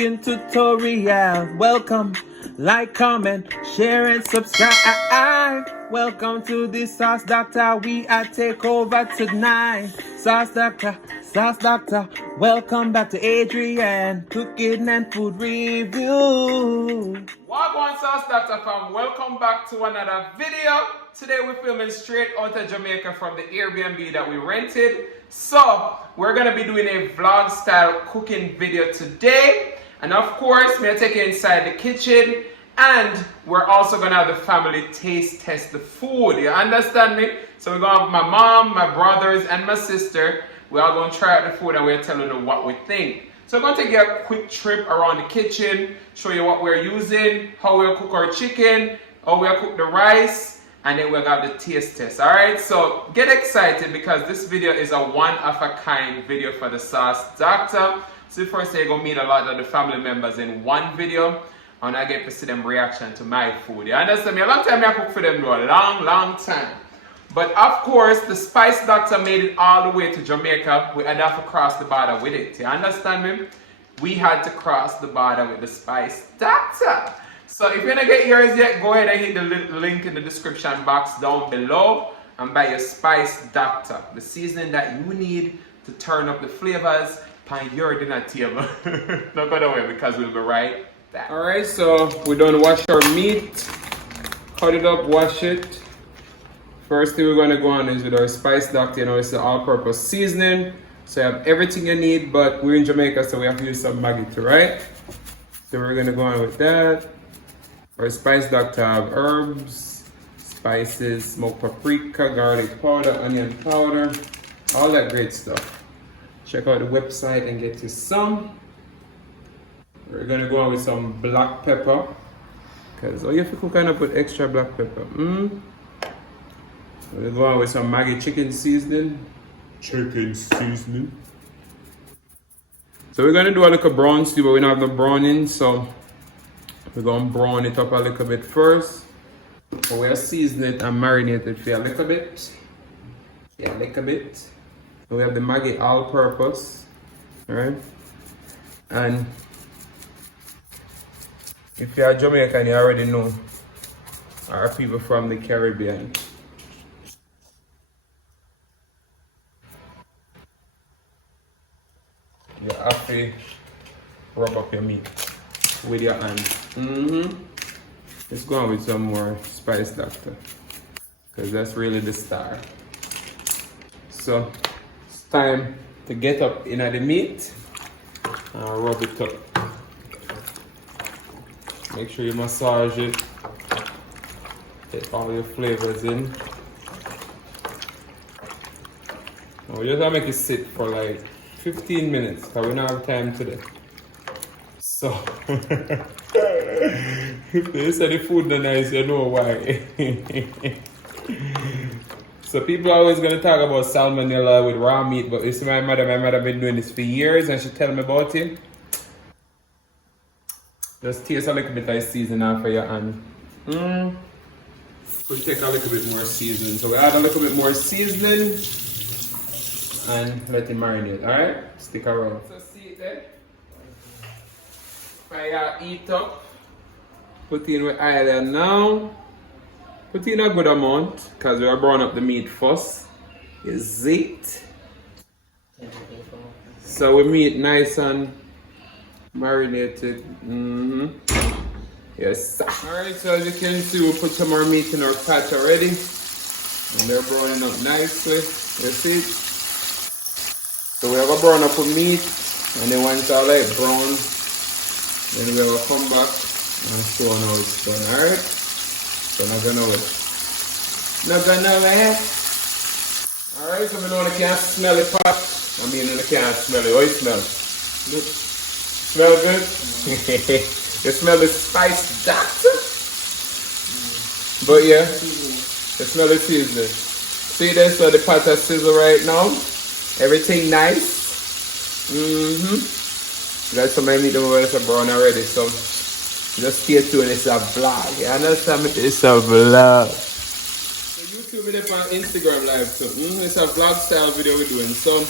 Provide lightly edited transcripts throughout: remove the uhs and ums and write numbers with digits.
cooking tutorial. Welcome, like, comment, share and subscribe. Welcome to the Sauce Dackta. We are take over tonight. Sauce Dackta. Welcome back to Adrian, cooking and food review. Wagwan Sauce Dackta fam, welcome back to another video. Today we're filming straight out of Jamaica from the Airbnb that we rented. So we're gonna be doing a vlog style cooking video today. And of course, we're taking you inside the kitchen. And we're also gonna have the family taste test the food. You understand me? So we're gonna have my mom, my brothers, and my sister. We're all gonna try out the food and we're telling them what we think. So I'm going to take you a quick trip around the kitchen, show you what we're using, how we'll cook our chicken, how we'll cook the rice, and then we'll have the taste test. Alright, so get excited because this video is a one-of-a-kind video for the Sauce Dackta. So first you're going to meet a lot of the family members in one video, and I get to see them reaction to my food. You understand me? A long time I cook for them, though. A long time. But of course, the Spice Dackta made it all the way to Jamaica. We had to cross the border with it. You understand me? We had to cross the border with the Spice Dackta. So if you're not get yours yet, go ahead and hit the link in the description box down below and buy your Spice Dackta, the seasoning that you need to turn up the flavors on your dinner table. Don't go away because we'll be right back. Alright, so we're done wash our meat. Cut it up, wash it. First thing we're going to go on is with our Spice Dackta. You know, it's the all-purpose seasoning. So you have everything you need, but we're in Jamaica, so we have to use some Maggi too, right? So we're going to go on with that. Our Spice Dackta have herbs, spices, smoked paprika, garlic powder, onion powder, all that great stuff. Check out the website and get you some. We're going to go on with some black pepper. Because you have to cook kind of put extra black pepper. We'll go on with some Maggi chicken seasoning. So we're going to do a little brown stew, but we don't have no browning, so we're going to brown it up a little bit first. But we'll season it and marinate it for a little bit. Yeah, a little bit. So we have the Maggi all-purpose. Alright? And if you're Jamaican, you already know our people from the Caribbean. You have to rub up your meat with your hand. Let's go on with some more Spice Dackta, because that's really the star. So it's time to get up in the meat and rub it up. Make sure you massage it. Get all your flavors in. Now we just have to make it sit for like 15 minutes, because we don't have time today. So, if they say the food not nice, you know why. So people are always going to talk about salmonella with raw meat, but you see my mother been doing this for years and she tell me about it. Just taste a little bit of seasoning for your hand. We'll take a little bit more seasoning. So we add a little bit more seasoning and let it marinate, alright? Stick around. So see it there. Fire heat up. Put in with oil now. Put in a good amount because we are browning up the meat first. Is it? So we meat nice and marinated. Yes. Alright, so as you can see, we put some more meat in our pot already. And they're browning up nicely. You see it? So we have a brown up of meat, and then once it's all like brown, then we will come back and show how it's done, alright? So not gonna wait. Alright, so we know I can't smell the pot. I mean, I can't smell it. How it smell? Look. Smell good? You smell the Spice Dackta? But yeah, you smell the seasoning. See there, so the pot is sizzle right now. Everything nice. Got some meat over there brown already, so just stay tuned. It's a vlog. You understand me? It's a vlog. So YouTube is on Instagram live too. It's a vlog style video we're doing. So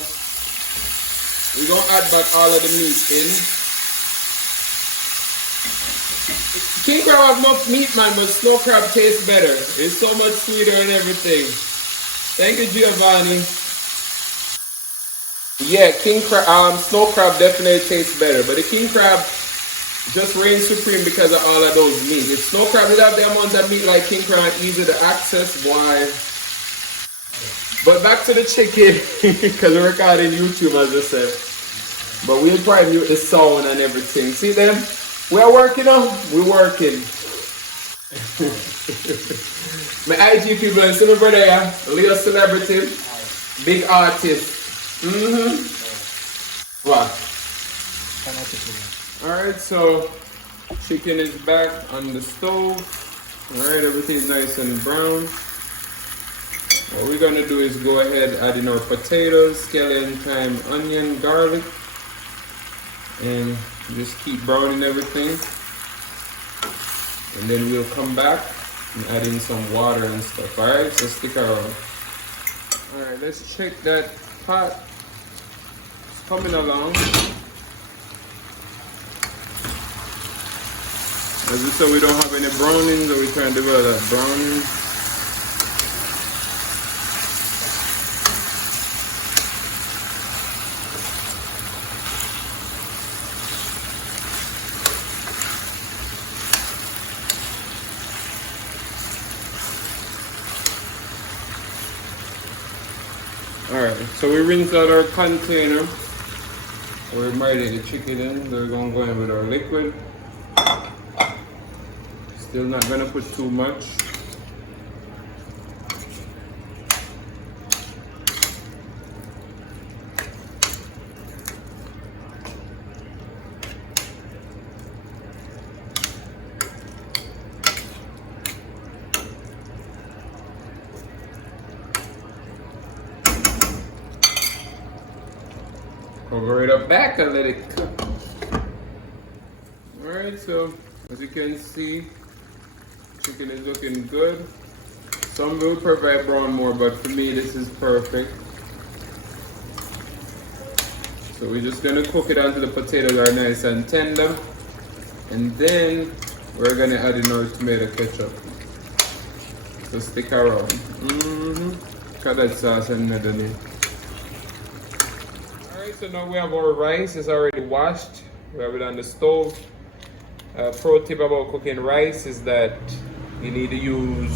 we're gonna add back all of the meat in. King crab have no meat, man, but snow crab tastes better. It's so much sweeter and everything. Thank you, Giovanni. Yeah, king crab, snow crab definitely tastes better, but the king crab just reigns supreme because of all of those meat. If snow crab did have the amount of meat like king crab, easy to access, why? But back to the chicken, because we're recording YouTube, as I said. But we'll probably mute the sound and everything. See them? We are working on. We're working. My IG people, and see my brother here, little celebrity, big artist. What? Alright, so chicken is back on the stove. Alright, everything's nice and brown. What we're gonna do is go ahead add in our potatoes, scallion, thyme, onion, garlic, and just keep browning everything. And then we'll come back and add in some water and stuff. Alright, so stick around. Alright, let's check that pot. It's coming along. As we said, we don't have any brownings, so we're trying to develop that browning. Alright, so we rinse out our container. We're marinate the chicken in. We're going to go in with our liquid. Still not going to put too much. Cover it up back and let it cook. Alright, so as you can see, chicken is looking good. Some will prefer brown more, but for me this is perfect. So we're just gonna cook it until the potatoes are nice and tender. And then we're gonna add in our tomato ketchup. So stick around. Cut that sauce and underneath. So now we have our rice. It's already washed. We have it on the stove. Pro tip about cooking rice is that you need to use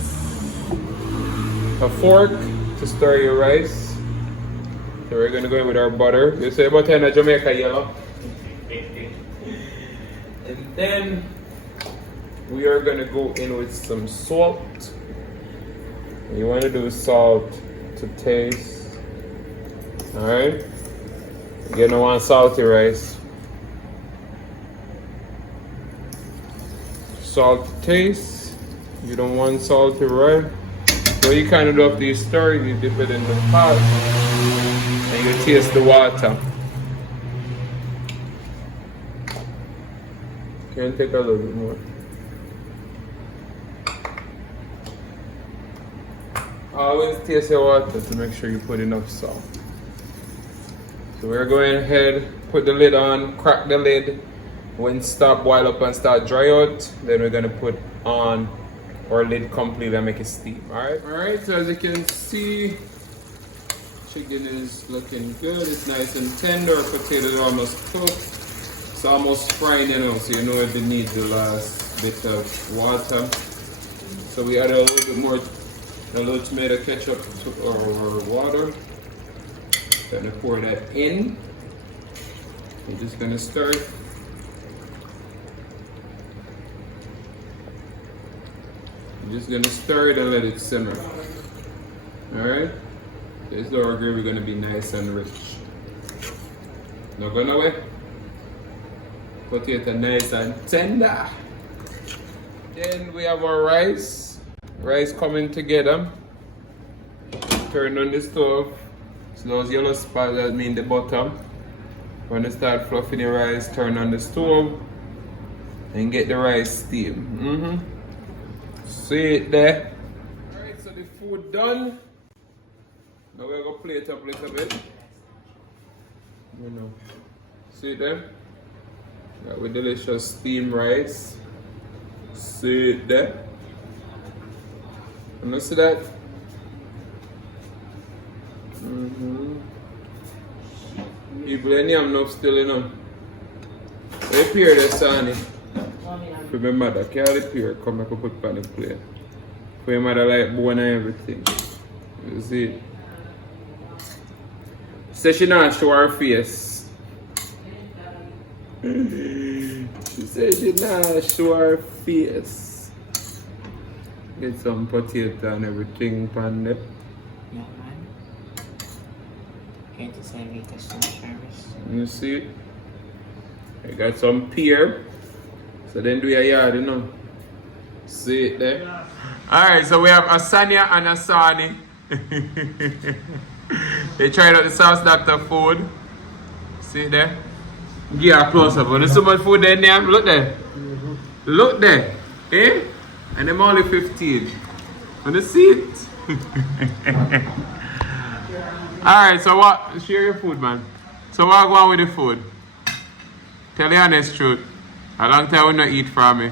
a fork to stir your rice. So we're gonna go in with our butter. You say butter in Jamaica yellow. And then we are gonna go in with some salt. You want to do salt to taste. All right. You don't want salty rice. Salt to taste. You don't want salty rice. So you kind of do after you stir it, you dip it in the pot and you taste the water. Can take a little bit more. Always taste your water to make sure you put enough salt. So we're going ahead, put the lid on, crack the lid. When stop boil up and start dry out, then we're gonna put on our lid completely and make it steam. Alright, so as you can see, chicken is looking good. It's nice and tender. Our potatoes are almost cooked. It's almost frying, you know, so you know it needs the last bit of water. So we add a little bit more, a little tomato ketchup to our water. Gonna pour that in. We're just gonna stir it. You're just gonna stir it and let it simmer. Alright? This is our gravy gonna be nice and rich. Not going away. Potato nice and tender. Then we have our rice. Rice coming together. Turn on the stove. So those yellow spots, that mean the bottom. When you start fluffing the rice, turn on the stove and get the rice steam. See it there. Alright, so the food done. Now we're gonna plate up a little bit. You know. See it there? Got with delicious steamed rice. See it there? You see that? People in here enough still, you know. They peer the sunny. Remember that carry the peer, come back and put on the plate. For your mother like bone and everything. You see? Say she not show her face. She said she not show her face. Get some potato and everything on there. Yeah, man. Can't say we can service. You see it? I got some pear. So then do your yard, you know. See it there? Alright, so we have Asanya and Asani. They tried out the sauce Dackta food. See it there? Yeah, close up. There's so much food there in there. Look there. Look there. Eh? And I'm only 15. Wanna see it? Alright, so what? Share your food, man. So what go on with the food? Tell the honest truth. A long time we not eat from me.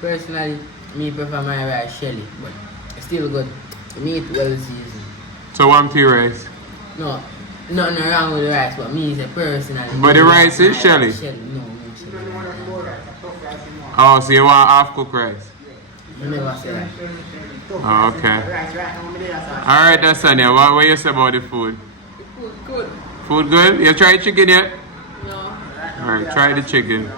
Personally, me prefer my rice shelly, but it's still good. The meat well seasoned. So one tea rice. No, nothing wrong with the rice, but me is a personally. But the rice is shelly? No, shelly. Oh, so you want half cooked rice? I never say that. Oh, okay. Alright, that's Sonia. What you say about the food? The food good. Food good? You tried chicken yet? No. Alright, try the chicken.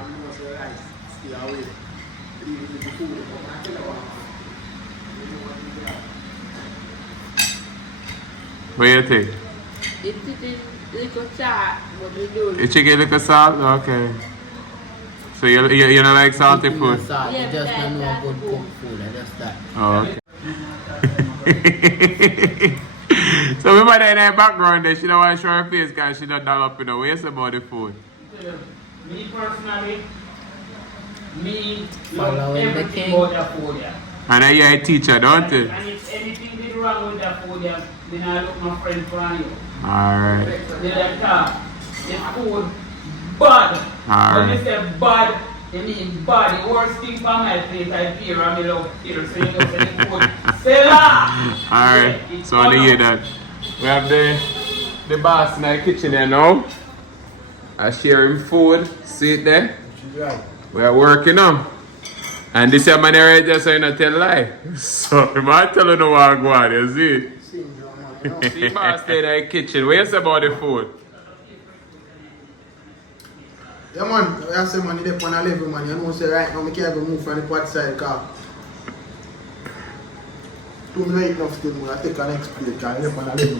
What do you think? It is little chat, but we do. The chicken little salt? Okay. So you don't like salty food? Salt. You just don't know good cooked food. I just that. Oh, okay. So my mother in her background there, she don't want to show her face because she don't dollop in the waste about the food. Me personally, me Follow love the everything king. about the food, yeah. And then you're a teacher, don't you? And if anything did wrong with the food, yeah, then I look my friend for you. Alright. They like that. The food bad. When you say bad, you mean bad. The worst thing for my plate, I fear and I love fear. So you know, say the food. Say that! Alright, so I hear that. We have the boss in the kitchen there now. I sharing food. See it there? We are working on. And this is man right there, so you not tell lie. So you might tell you no what I go on, you see? See boss there in the kitchen. What you say about the food? Yeah man, I say man, you dey on a level man, you know say right now I can't go move from the pot side car. Two minutes eat enough still, I take an next plate car, you dey on a level.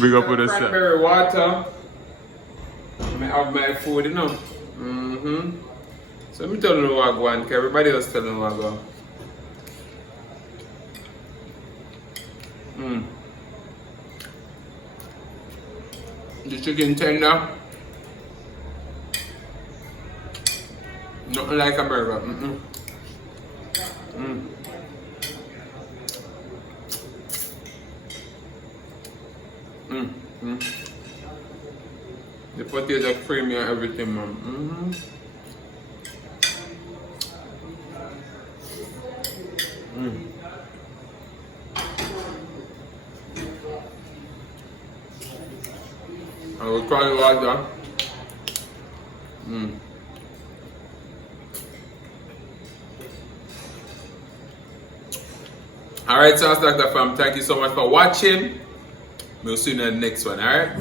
Big up for the sun. Cranberry water. I have my food, you know. So I'm telling you what I go on, because everybody else telling you what I go. The chicken tender. Nothing like a burger. The potato creamy and everything, man. I will try it like that. Alright, Sauce Dackta fam, thank you so much for watching. We'll see you in the next one, alright?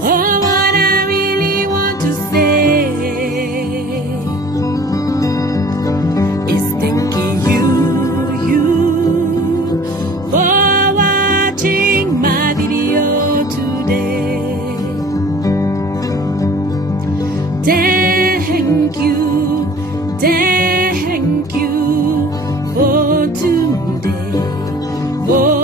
What I really want to say is thanking you for watching my video today. Thank you for today. For